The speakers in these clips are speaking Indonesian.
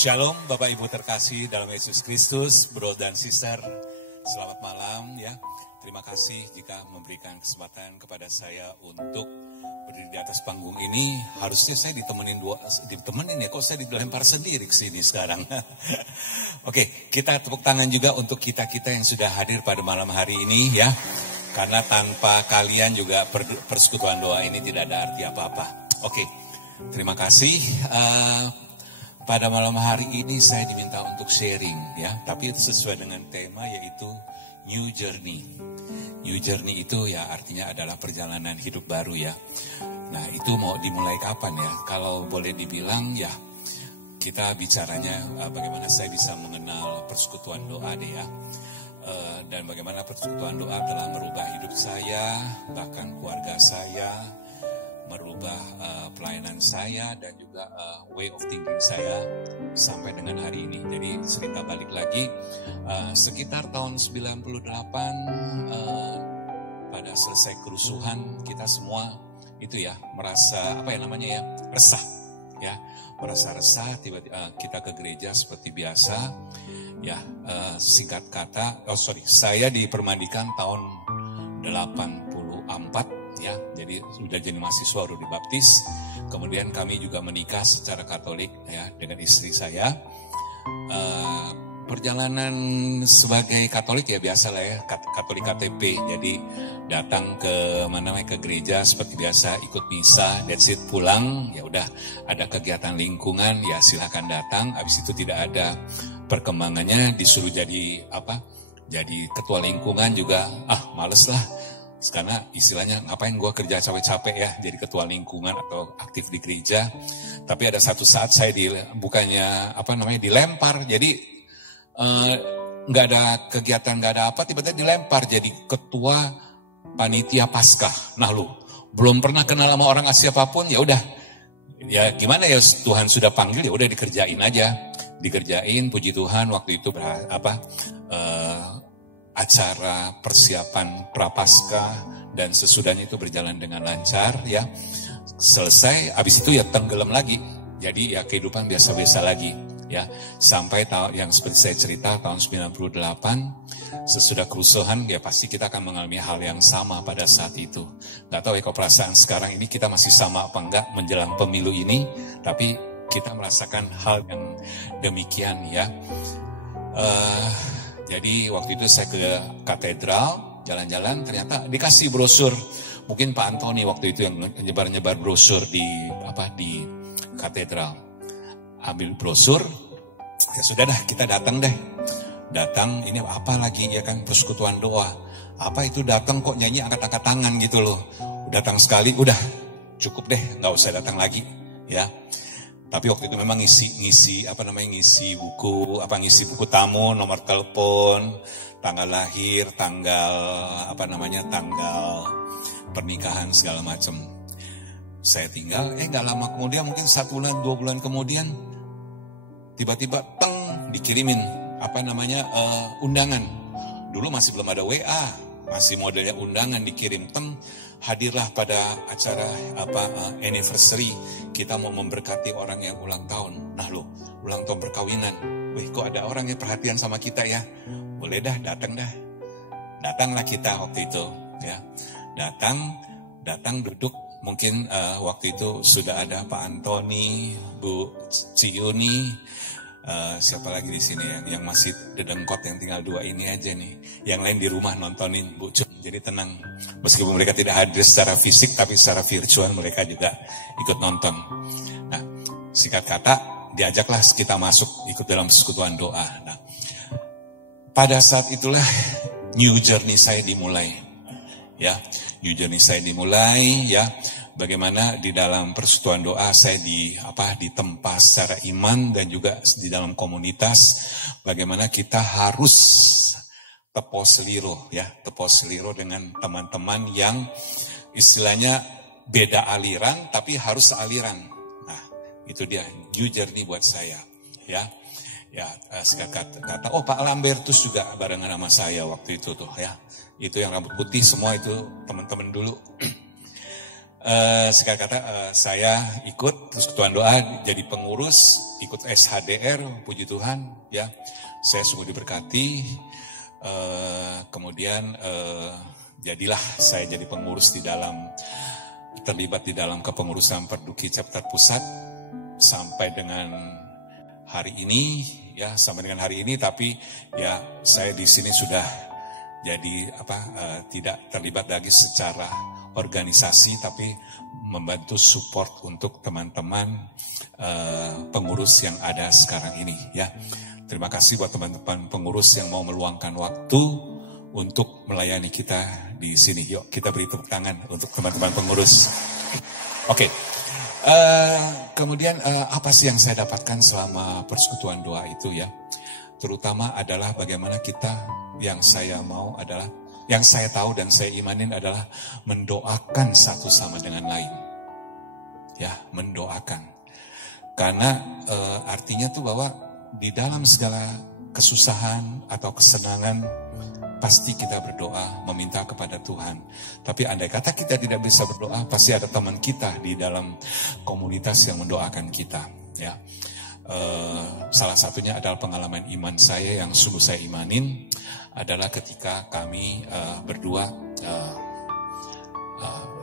Shalom Bapak Ibu terkasih dalam Yesus Kristus, bro dan sister, selamat malam ya. Terima kasih jika memberikan kesempatan kepada saya untuk berdiri di atas panggung ini. Harusnya saya ditemenin ya, kok saya dilempar sendiri ke sini sekarang. Oke, kita tepuk tangan juga untuk kita-kita yang sudah hadir pada malam hari ini ya. Karena tanpa kalian juga persekutuan doa ini tidak ada arti apa-apa. Oke, terima kasih. Pada malam hari ini saya diminta untuk sharing ya, tapi itu sesuai dengan tema yaitu New Journey. New Journey itu ya artinya adalah perjalanan hidup baru ya. Nah itu mau dimulai kapan ya? Kalau boleh dibilang ya kita bicaranya bagaimana saya bisa mengenal persekutuan doa deh ya. Dan bagaimana persekutuan doa telah merubah hidup saya, bahkan keluarga saya, merubah pelayanan saya dan juga way of thinking saya sampai dengan hari ini. Jadi cerita balik lagi, sekitar tahun 98 pada selesai kerusuhan kita semua itu ya merasa resah ya, merasa resah. Tiba-tiba kita ke gereja seperti biasa ya, singkat kata, saya dipermandikan tahun 84 ya, jadi sudah jadi mahasiswa udah dibaptis. Kemudian kami juga menikah secara Katolik ya dengan istri saya. Perjalanan sebagai Katolik ya biasa lah ya, Katolik KTP. Jadi datang ke ke gereja seperti biasa, ikut misa, that's it, pulang. Ya udah, ada kegiatan lingkungan ya silakan datang. Habis itu tidak ada perkembangannya, disuruh jadi jadi ketua lingkungan juga males lah. Karena istilahnya ngapain gue kerja capek-capek ya jadi ketua lingkungan atau aktif di gereja. Tapi ada satu saat saya dilempar. Jadi nggak ada kegiatan, nggak ada apa, tiba-tiba dilempar jadi ketua panitia Paskah. Nah lu belum pernah kenal sama orang siapapun, ya udah ya gimana ya, Tuhan sudah panggil ya udah dikerjain aja. Dikerjain, puji Tuhan waktu itu acara persiapan Prapaskah dan sesudahnya itu berjalan dengan lancar ya. Selesai, habis itu ya tenggelam lagi. Jadi ya kehidupan biasa-biasa lagi ya. Sampai yang seperti saya cerita tahun 98 sesudah kerusuhan ya pasti kita akan mengalami hal yang sama pada saat itu. Gak tahu ya kalau perasaan sekarang ini kita masih sama apa enggak menjelang pemilu ini, tapi kita merasakan hal yang demikian ya. Jadi waktu itu saya ke katedral, jalan-jalan, ternyata dikasih brosur. Mungkin Pak Antoni waktu itu yang nyebar-nyebar brosur di katedral. Ambil brosur, ya sudah dah kita datang deh. Datang, ini apa lagi ya kan, persekutuan doa. Apa itu datang kok nyanyi angkat-angkat tangan gitu loh. Datang sekali, udah cukup deh, nggak usah datang lagi ya. Tapi waktu itu memang ngisi buku, ngisi buku tamu, nomor telepon, tanggal lahir, tanggal pernikahan segala macam. Saya tinggal, nggak lama kemudian, mungkin 1 bulan, 2 bulan kemudian, tiba-tiba dikirimin undangan. Dulu masih belum ada WA, masih modelnya undangan dikirim, hadirlah pada acara anniversary, kita mau memberkati orang yang ulang tahun. Nah lo, ulang tahun perkawinan. Wih, kok ada orang yang perhatian sama kita ya? Boleh dah, datang dah. Datanglah kita waktu itu ya. Datang duduk. Mungkin waktu itu sudah ada Pak Antoni, Bu Ciuni, siapa lagi di sini yang masih dedengkot, yang tinggal 2 ini aja nih. Yang lain di rumah nontonin Bu Cun. Jadi tenang, meskipun mereka tidak hadir secara fisik, tapi secara virtual mereka juga ikut nonton. Nah, singkat kata, diajaklah kita masuk ikut dalam persekutuan doa. Nah, pada saat itulah new journey saya dimulai. Ya, new journey saya dimulai ya. Bagaimana di dalam persekutuan doa saya ditempa secara iman dan juga di dalam komunitas. Bagaimana kita harus tepo seliro dengan teman-teman yang istilahnya beda aliran tapi harus aliran. Nah, itu dia new journey buat saya ya. Ya, kata Pak Lambertus juga barengan sama saya waktu itu tuh ya. Itu yang rambut putih semua itu teman-teman dulu. Sekali kata saya ikut persekutuan doa jadi pengurus, ikut SHDR, puji Tuhan ya. Saya sungguh diberkati. Kemudian jadilah saya jadi pengurus terlibat di dalam kepengurusan Perduki Chapter Pusat sampai dengan hari ini ya, tapi ya saya di sini sudah jadi tidak terlibat lagi secara organisasi, tapi membantu support untuk teman-teman pengurus yang ada sekarang ini ya. Terima kasih buat teman-teman pengurus yang mau meluangkan waktu untuk melayani kita di sini. Yuk kita beri tepuk tangan untuk teman-teman pengurus. Oke. Kemudian apa sih yang saya dapatkan selama persekutuan doa itu ya? Terutama adalah bagaimana kita, yang saya tahu dan saya imanin adalah mendoakan satu sama dengan lain. Ya, mendoakan. Karena artinya tuh bahwa di dalam segala kesusahan atau kesenangan pasti kita berdoa meminta kepada Tuhan. Tapi andai kata kita tidak bisa berdoa, pasti ada teman kita di dalam komunitas yang mendoakan kita. Ya, salah satunya adalah pengalaman iman saya yang sungguh saya imanin adalah ketika kami berdua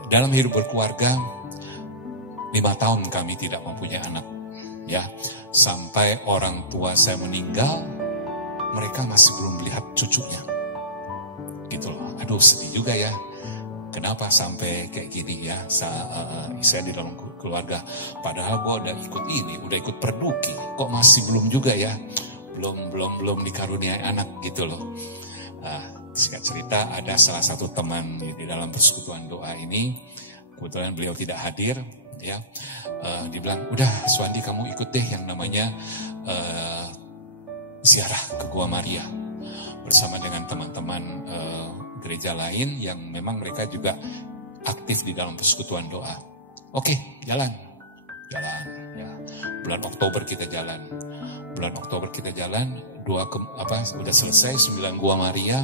dalam hidup berkeluarga 5 tahun kami tidak mempunyai anak. Ya, sampai orang tua saya meninggal, mereka masih belum melihat cucunya. Gitu loh. Aduh, sedih juga ya. Kenapa sampai kayak gini ya? Saya di dalam keluarga. Padahal gue udah ikut Perduki. Kok masih belum juga ya? Belum dikaruniai anak gitu loh. Singkat cerita, ada salah satu teman di dalam persekutuan doa ini. Kebetulan beliau tidak hadir. Ya, dibilang udah Suandi kamu ikut deh yang namanya ziarah ke Gua Maria bersama dengan teman-teman gereja lain yang memang mereka juga aktif di dalam persekutuan doa. Oke, jalan ya. Bulan Oktober kita jalan. Udah selesai 9 Gua Maria.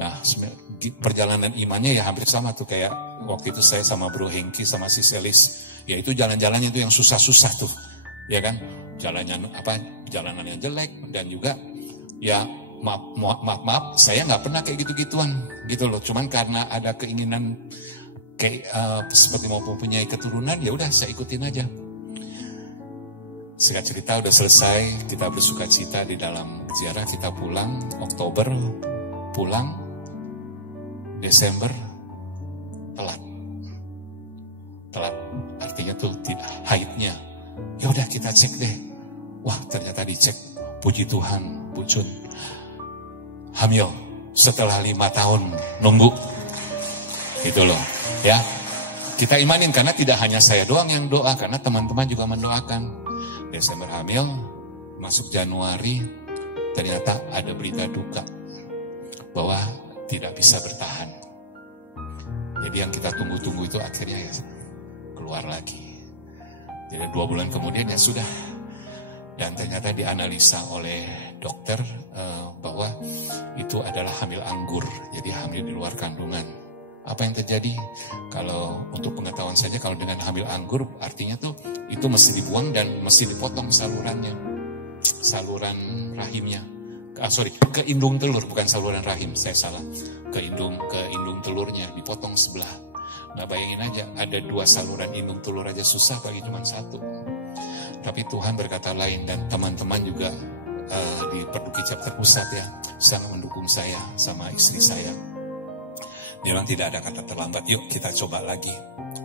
Nah, perjalanan imannya ya hampir sama tuh kayak waktu itu saya sama Bro Hengki sama si Selis. Ya itu jalan-jalannya itu yang susah-susah tuh. Ya kan? Jalanannya jelek dan juga ya maaf, saya nggak pernah kayak gitu-gituan gitu loh. Cuman karena ada keinginan kayak seperti mau mempunyai keturunan, ya udah saya ikutin aja. Singkat cerita udah selesai, kita bersuka cita di dalam ziarah, kita pulang Oktober, pulang Desember telat, artinya tuh haidnya. Ya udah kita cek deh. Wah, ternyata dicek, puji Tuhan, Bu Cun hamil setelah 5 tahun nunggu. Gitu loh, ya. Kita imanin karena tidak hanya saya doang yang doa, karena teman-teman juga mendoakan. Desember hamil, masuk Januari, ternyata ada berita duka bahwa tidak bisa bertahan. Jadi yang kita tunggu-tunggu itu akhirnya ya keluar lagi. Jadi 2 bulan kemudian ya sudah. Dan ternyata dianalisa oleh dokter bahwa itu adalah hamil anggur. Jadi hamil di luar kandungan. Apa yang terjadi? Kalau untuk pengetahuan saja, kalau dengan hamil anggur artinya tuh itu mesti dibuang dan mesti dipotong saluran rahimnya. Ke indung telur, bukan saluran rahim, saya salah. Ke indung telurnya dipotong sebelah. Nah bayangin aja, ada 2 saluran indung telur aja susah, bagi cuma 1. Tapi Tuhan berkata lain, dan teman-teman juga di Perduki Chapter Pusat ya sangat mendukung saya sama istri saya. Dia bilang tidak ada kata terlambat, yuk kita coba lagi,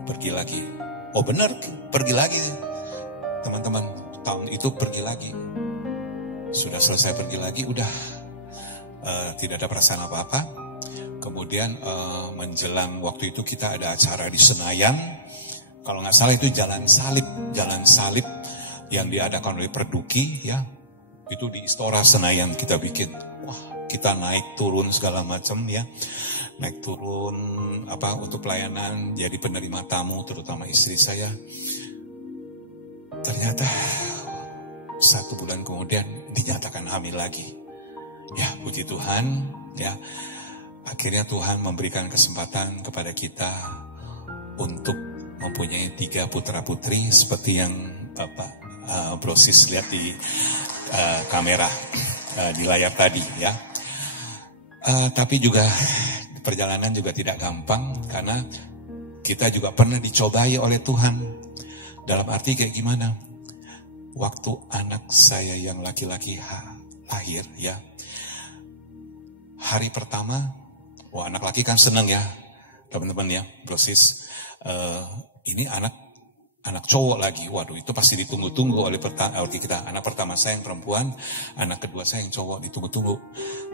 pergi lagi. Oh benar, pergi lagi teman-teman, tahun itu pergi lagi. Sudah selesai pergi lagi, udah tidak ada perasaan apa-apa. Kemudian menjelang waktu itu kita ada acara di Senayan. Kalau nggak salah itu jalan salib yang diadakan oleh Perduki ya. Itu di Istora Senayan kita bikin. Wah, kita naik turun segala macam ya. Naik turun untuk pelayanan, jadi penerima tamu terutama istri saya. Ternyata 1 bulan kemudian dinyatakan hamil lagi. Ya, puji Tuhan ya. Akhirnya Tuhan memberikan kesempatan kepada kita untuk mempunyai 3 putra-putri seperti yang Bapak Bro Sis lihat di kamera di layar tadi ya. Tapi juga perjalanan juga tidak gampang karena kita juga pernah dicobai oleh Tuhan. Dalam arti kayak gimana? Waktu anak saya yang laki-laki lahir ya, hari pertama, wah anak laki kan seneng ya teman-teman ya, Bro Sis. Ini anak cowok lagi, waduh itu pasti ditunggu-tunggu oleh kita. Anak pertama saya yang perempuan, anak kedua saya yang cowok, ditunggu-tunggu.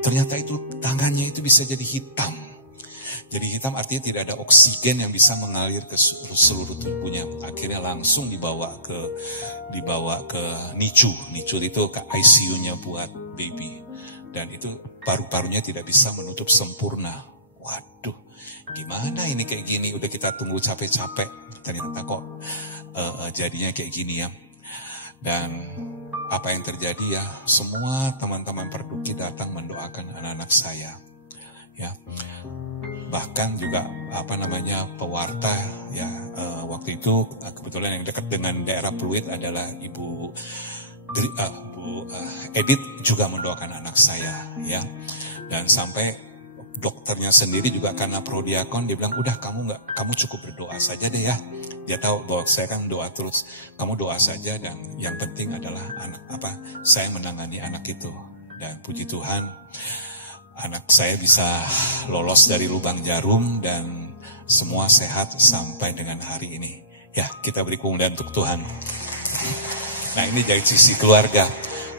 Ternyata itu tangannya itu bisa jadi hitam. Jadi hitam artinya tidak ada oksigen yang bisa mengalir ke seluruh tubuhnya. Akhirnya langsung dibawa ke NICU. NICU itu ke ICU-nya buat baby. Dan itu paru-parunya tidak bisa menutup sempurna. Waduh, gimana ini kayak gini? Udah kita tunggu capek-capek. Ternyata kok jadinya kayak gini ya. Dan apa yang terjadi ya? Semua teman-teman Perduki datang mendoakan anak-anak saya. Ya. Bahkan juga pewarta ya, waktu itu kebetulan yang dekat dengan daerah Pluit adalah Bu Edith juga mendoakan anak saya ya. Dan sampai dokternya sendiri juga karena prodiakon dia bilang udah kamu cukup berdoa saja deh ya. Dia tahu bahwa saya kan doa terus, kamu doa saja dan yang penting adalah saya menangani anak itu. Dan puji Tuhan anak saya bisa lolos dari lubang jarum dan semua sehat sampai dengan hari ini. Ya, kita beri kemuliaan untuk Tuhan. Nah, ini dari sisi keluarga.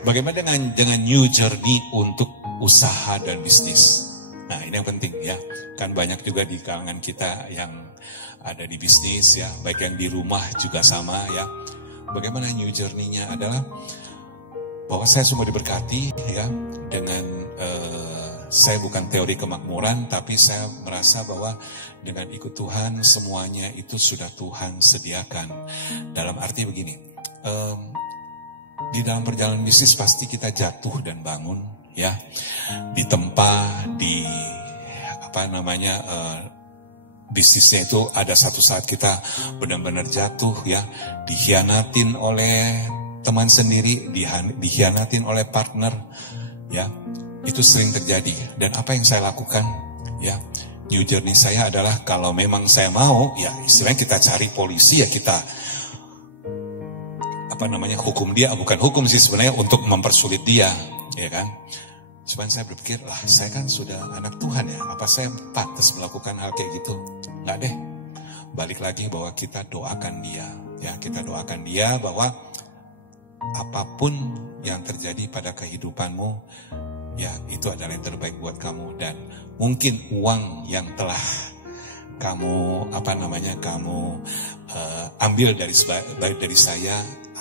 Bagaimana dengan new journey untuk usaha dan bisnis? Nah, ini yang penting ya. Kan banyak juga di kalangan kita yang ada di bisnis ya, baik yang di rumah juga sama ya. Bagaimana new journey-nya adalah bahwa saya sungguh diberkati ya dengan saya bukan teori kemakmuran, tapi saya merasa bahwa dengan ikut Tuhan semuanya itu sudah Tuhan sediakan. Dalam arti begini, di dalam perjalanan bisnis pasti kita jatuh dan bangun, ya, ditempa, bisnisnya itu ada satu saat kita benar-benar jatuh, ya, dikhianatin oleh teman sendiri, dikhianatin oleh partner, ya. Itu sering terjadi. Dan apa yang saya lakukan, ya, new journey saya adalah kalau memang saya mau, ya istilahnya kita cari polisi, ya kita hukum dia, bukan hukum sih sebenarnya, untuk mempersulit dia, ya kan. Cuman saya berpikir, saya kan sudah anak Tuhan ya, apa saya pantas melakukan hal kayak gitu? Enggak deh. Balik lagi bahwa kita doakan dia, ya, kita doakan dia bahwa apapun yang terjadi pada kehidupanmu, ya itu adalah yang terbaik buat kamu. Dan mungkin uang yang telah kamu ambil dari saya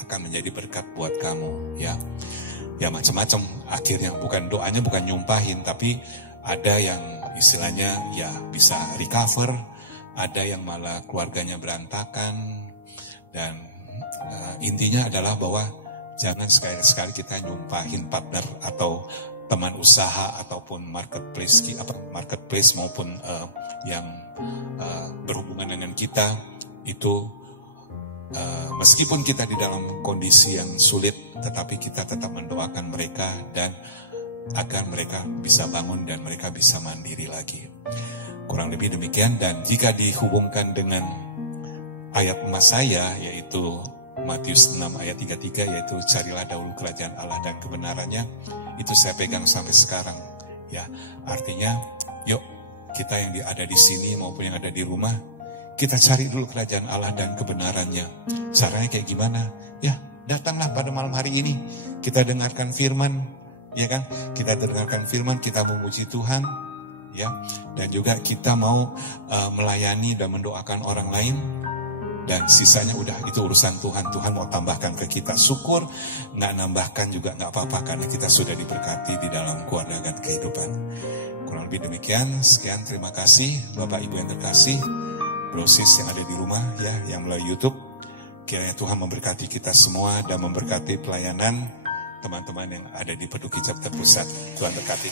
akan menjadi berkat buat kamu, ya. Ya macam-macam akhirnya, doanya bukan nyumpahin, tapi ada yang istilahnya ya bisa recover, ada yang malah keluarganya berantakan. Dan intinya adalah bahwa jangan sekali-sekali kita nyumpahin partner atau teman usaha ataupun marketplace maupun yang berhubungan dengan kita itu, meskipun kita di dalam kondisi yang sulit, tetapi kita tetap mendoakan mereka dan agar mereka bisa bangun dan mereka bisa mandiri lagi. Kurang lebih demikian. Dan jika dihubungkan dengan ayat emas saya, yaitu Matius 6 ayat 33, yaitu carilah dahulu kerajaan Allah dan kebenarannya, itu saya pegang sampai sekarang, ya. Artinya, yuk kita yang ada di sini maupun yang ada di rumah, kita cari dulu kerajaan Allah dan kebenarannya. Caranya kayak gimana? Ya, datanglah pada malam hari ini, kita dengarkan firman, ya kan? Kita dengarkan firman, kita memuji Tuhan, ya. Dan juga kita mau melayani dan mendoakan orang lain. Dan sisanya udah, itu urusan Tuhan. Tuhan mau tambahkan ke kita. Syukur, nggak nambahkan juga nggak apa-apa, karena kita sudah diberkati di dalam keluarga dan kehidupan. Kurang lebih demikian. Sekian, terima kasih Bapak Ibu yang terkasih, Bro Sis yang ada di rumah, ya, yang melalui YouTube. Kiranya Tuhan memberkati kita semua dan memberkati pelayanan teman-teman yang ada di Perduki Chapter Pusat. Tuhan berkati.